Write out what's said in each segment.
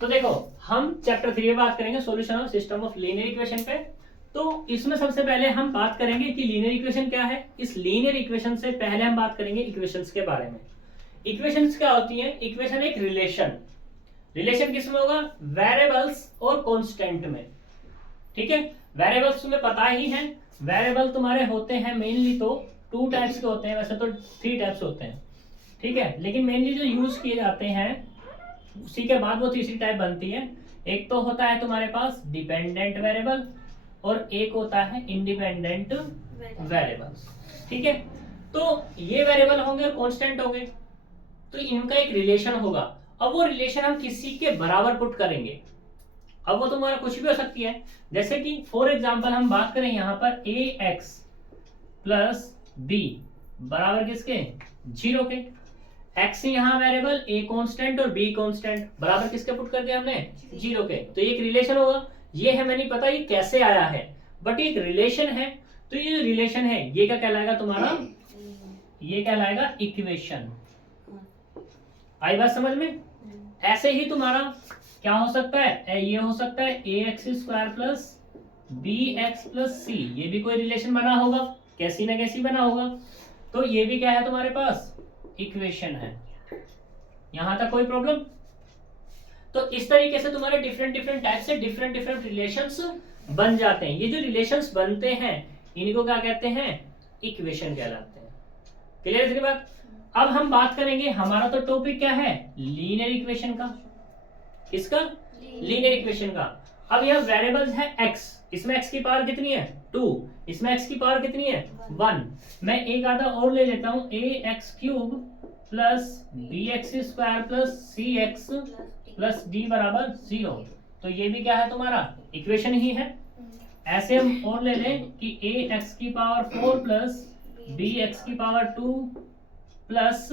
तो देखो हम चैप्टर 3 में बात करेंगे solution of system of linear equation पे। तो इसमें सबसे पहले हम बात करेंगे कि लीनियर इक्वेशन क्या है। इस लीनियर इक्वेशन से पहले हम बात करेंगे इक्वेशंस के बारे में। इक्वेशंस क्या होती हैं? इक्वेशन एक रिलेशन, रिलेशन किसमें होगा? वेरिएबल्स और कांस्टेंट में। ठीक है, वेरिएबल्स तुम्हें पता ही है, वेरिएबल तुम्हारे होते हैं मेनली तो 2 टाइप्स के होते हैं, वैसे तो 3 टाइप्स होते हैं। ठीक है, लेकिन मेनली जो यूज किए जाते हैं उसी के बाद वो तीसरी टाइप बनती है। एक तो होता है तुम्हारे पास डिपेंडेंट वेरिएबल और एक होता है इंडिपेंडेंट वेरिएबल्स। ठीक है, तो ये वेरिएबल होंगे और कांस्टेंट होंगे, तो इनका एक रिलेशन होगा। अब वो रिलेशन हम किसी के बराबर पुट करेंगे। अब वो तुम्हारा कुछ भी हो सकती है, जैसे कि फॉर एग्जांपल हम बात करें यहाँ पर ए एक्स प्लस बी बराबर किसके? 0 के। एक्स यहाँ वेरिएबल, ए कांस्टेंट और बी कांस्टेंट, बराबर किसके पुट कर दिया हमने? 0 के। तो ये एक रिलेशन होगा। ये हमें नहीं पता ये कैसे आया है, बट एक रिलेशन है। तो ये जो रिलेशन है ये क्या कहलाएगा तुम्हारा? ये कहलाएगा इक्वेशन। आई बात समझ में? ऐसे ही तुम्हारा क्या हो सकता है? ये हो सकता है A X square plus B X plus C, ये भी कोई रिलेशन बना होगा, कैसी ना कैसी बना होगा। तो ये भी क्या है तुम्हारे पास? इक्वेशन है। यहां तक कोई प्रॉब्लम? तो इस तरीके से तुम्हारे डिफरेंट डिफरेंट टाइप से डिफरेंट डिफरेंट रिलेशंस बन जाते हैं। ये जो रिलेशंस बनते हैं इनको क्या कहते हैं? इक्वेशन कहलाते हैं। क्लियर है इसकी बात? अब हम बात करेंगे, हमारा तो टॉपिक क्या है? लीनियर इक्वेशन का। किसका? लीनियर इक्वेशन का। अब यह वेरिएबल्स है x, इसमें x की पावर कितनी है? 2, इसमें x की पावर कितनी है? 1। मैं एक आधा और ले लेता हूं, A X cube plus B X square plus C X plus D बराबर 0। तो ये भी क्या है तुम्हारा? इक्वेशन ही है। ऐसे हम और ले लें कि ए एक्स की पावर 4 प्लस बी एक्स की पावर 2 प्लस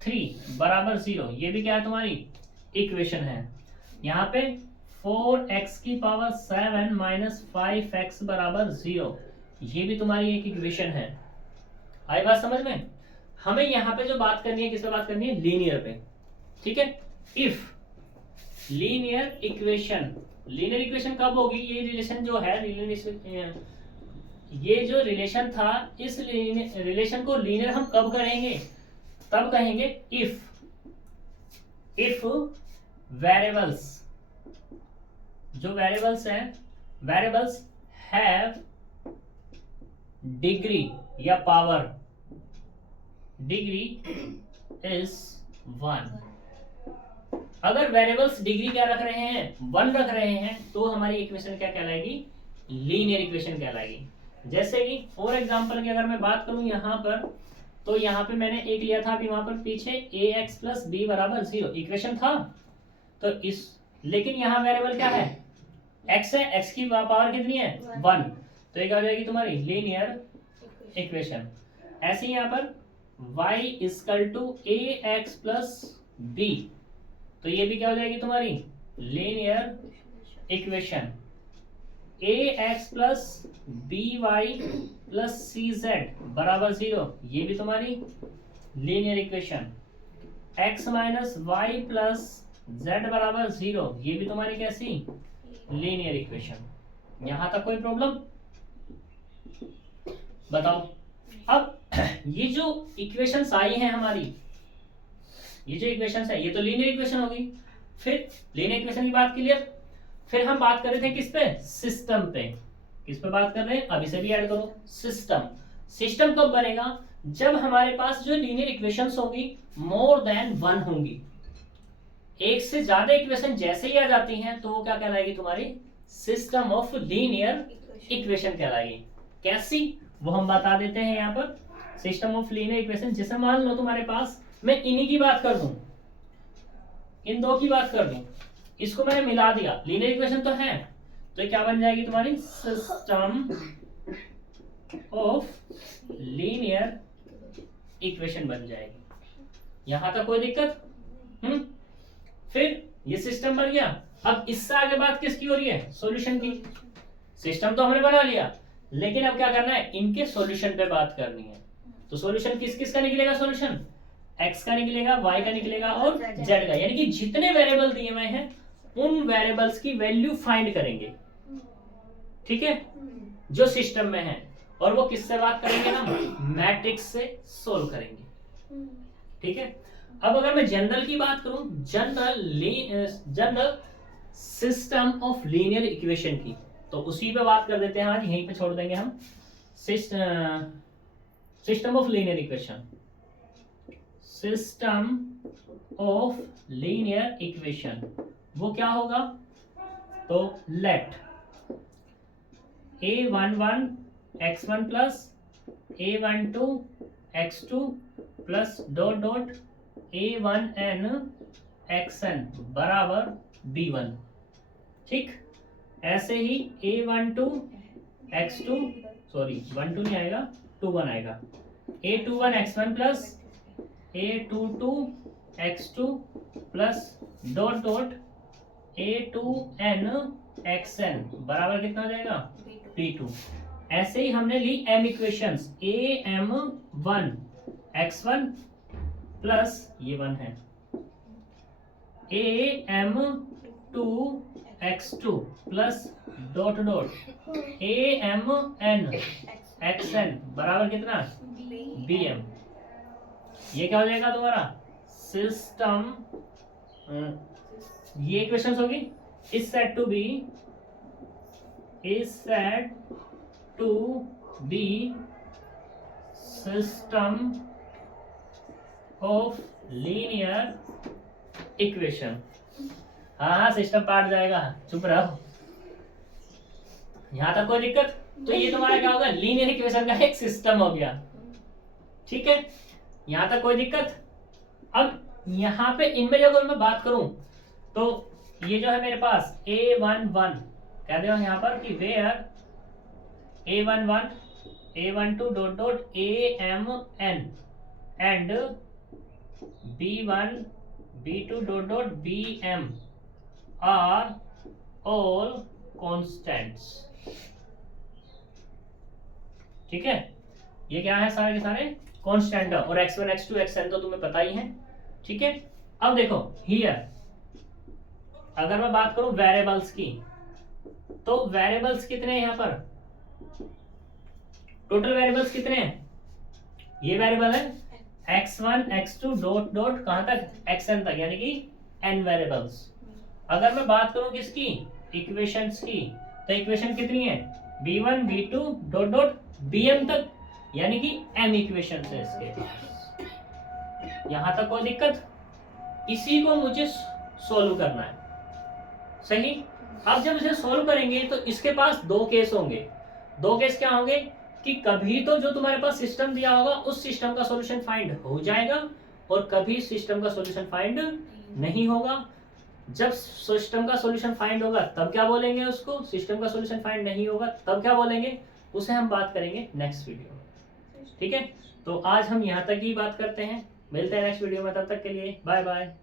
3 बराबर 0, ये भी क्या है तुम्हारी? इक्वेशन है। यहाँ पे 4x की पावर 7 माइनस 5x बराबर 0, ये भी तुम्हारी एक इक्वेशन है। आई बात समझ में? हमें यहाँ पे जो बात करनी है, किस पे बात करनी है? लीनियर पे। ठीक है, if linear equation, linear equation कब होगी? ये रिलेशन जो है, ये जो रिलेशन था, इस रिलेशन को लीनियर हम कब करेंगे? तब कहेंगे इफ वेरिएबल्स, जो वेरिएबल्स हैं, वेरिएबल्स हैव डिग्री या पावर, डिग्री इज 1। अगर वेरिएबल्स डिग्री क्या रख रहे हैं? 1 रख रहे हैं, तो हमारी इक्वेशन क्या कहलाएगी? लीनियर इक्वेशन कहलाएगी। जैसे कि फॉर एग्जांपल की अगर मैं बात करूं यहाँ पर, तो यहाँ पे मैंने एक लिया था अभी वहां पर पीछे ए एक्स प्लस बी बराबर 0 इक्वेशन था। तो इस, लेकिन यहाँ वेरिएबल क्या है? x है, x की पावर कितनी है? 1। तो ये क्या हो जाएगी तुम्हारी? Linear equation. ऐसे ही यहाँ पर y equal to A X plus B, तो ये भी क्या हो जाएगी तुम्हारी? Linear equation. A X plus B Y plus C Z बराबर 0, ये भी तुम्हारी linear equation. x minus Y plus Z बराबर 0, ये भी तुम्हारी कैसी? Linear equation. यहां तक कोई प्रॉब्लम? बताओ। अब ये जो इक्वेशंस आई हैं हमारी, ये जो इक्वेशंस है ये तो लीनियर इक्वेशन होगी। फिर लीनियर इक्वेशन की बात क्लियर। फिर हम बात कर रहे थे किस पे? सिस्टम पे। किस पे बात कर रहे हैं? अभी से भी ऐड करो, सिस्टम। सिस्टम कब बनेगा? जब हमारे पास जो लीनियर इक्वेशंस होंगी मोर देन 1 होंगी। एक से ज्यादा इक्वेशन जैसे ही आ जाती हैं तो वो क्या कहलाएगी तुम्हारी? सिस्टम ऑफ लीनियर इक्वेशन कहलाएगी। कैसी? वो हम बता देते हैं यहाँ पर। सिस्टम ऑफ लीनियर इक्वेशन, जैसे मान लो तुम्हारे पास, मैं इन्हीं की बात कर दूं, इन दो की बात कर दूं, इसको मैंने मिला दिया, लीनियर इक्वेशन तो है, तो ये क्या बन जाएगी तुम्हारी? सिस्टम ऑफ लीनियर इक्वेशन बन जाएगी। यहां तक कोई दिक्कत? फिर ये सिस्टम बन गया। अब इससे आगे बात किसकी हो रही है? सॉल्यूशन की। सिस्टम तो हमने बना लिया, लेकिन अब क्या करना है? इनके सॉल्यूशन पे बात करनी है। तो सॉल्यूशन किस किस का निकलेगा? सॉल्यूशन x का निकलेगा, y का निकलेगा और z का, यानी कि जितने वेरिएबल दिए हुए हैं उन वेरिएबल्स की वैल्यू फाइंड करेंगे, ठीक है, जो सिस्टम में है। और वो किससे बात करेंगे, हम मैट्रिक्स से सोल्व करेंगे, ठीक है। अब अगर मैं जनरल की बात करूं, general system of linear equation की, तो उसी पे बात कर देते हैं आज, यहीं पे छोड़ देंगे हम। System of linear equation, system of linear equation वो क्या होगा, तो let a11 x1 plus a12 x2 plus dot dot a1n xn बराबर b1, ठीक। ऐसे ही a12 x2, सॉरी 12 नहीं आएगा, 21 आएगा, a21 x1 plus a22 x2 plus dot dot a2n xn बराबर कितना आ जाएगा, b2। ऐसे ही हमने ली m equations, am1 x1 plus ये 1 है, am2 x2 plus dot dot amn xn बराबर कितना, bm। ये क्या हो जाएगा तुम्हारा सिस्टम, ये इक्वेशंस होगी, is said to be system of linear equation. हाँ सिस्टम पार्ट जाएगा, चुप रहो, यहां तक कोई दिक्कत। तो ये तुम्हारा क्या होगा, लीनियर इक्वेशन का एक सिस्टम हो गया, ठीक है, यहां तक कोई दिक्कत। अब यहां पे इनमें जो अगर मैं बात करूं, तो ये जो है मेरे पास a11 कह दो यहाँ पर कि where a11 a12 dot dot amn and b1 b2 dot dot bm are all constants, ठीक है। ये क्या है, सारे के सारे कॉन्स्टेंट, और x1 x2 xn तो तुम्हें पता ही है, ठीक है। अब देखो हियर अगर मैं बात करूं वेरिएबल्स की, तो वेरिएबल्स कितने हैं यहाँ पर, टोटल वेरिएबल्स कितने हैं, ये वेरिएबल है x1 x2 डॉट डॉट कहां तक, xn तक, यानी कि n वेरिएबल्स। अगर मैं बात करूं किसकी, इक्वेशंस की, तो इक्वेशन कितनी है, b1 b2 dot dot bm तक, यानी कि m इक्वेशन है इसके पास। यहां तक कोई दिक्कत, इसी को मुझे सोल्व करना है, सही। अब जब इसे सोल्व करेंगे तो इसके पास दो केस होंगे। दो केस क्या होंगे कि कभी तो जो तुम्हारे पास सिस्टम दिया होगा उस सिस्टम का सॉल्यूशन फाइंड हो जाएगा, और कभी सिस्टम का सॉल्यूशन फाइंड नहीं होगा। जब सिस्टम का सॉल्यूशन फाइंड होगा तब क्या बोलेंगे उसको, सिस्टम का सॉल्यूशन फाइंड नहीं होगा तब क्या बोलेंगे, उसे हम बात करेंगे नेक्स्ट वीडियो में, ठीक है। तो आज हम यहाँ तक ही बात करते हैं, मिलते हैं नेक्स्ट वीडियो में, तब तक के लिए बाय बाय।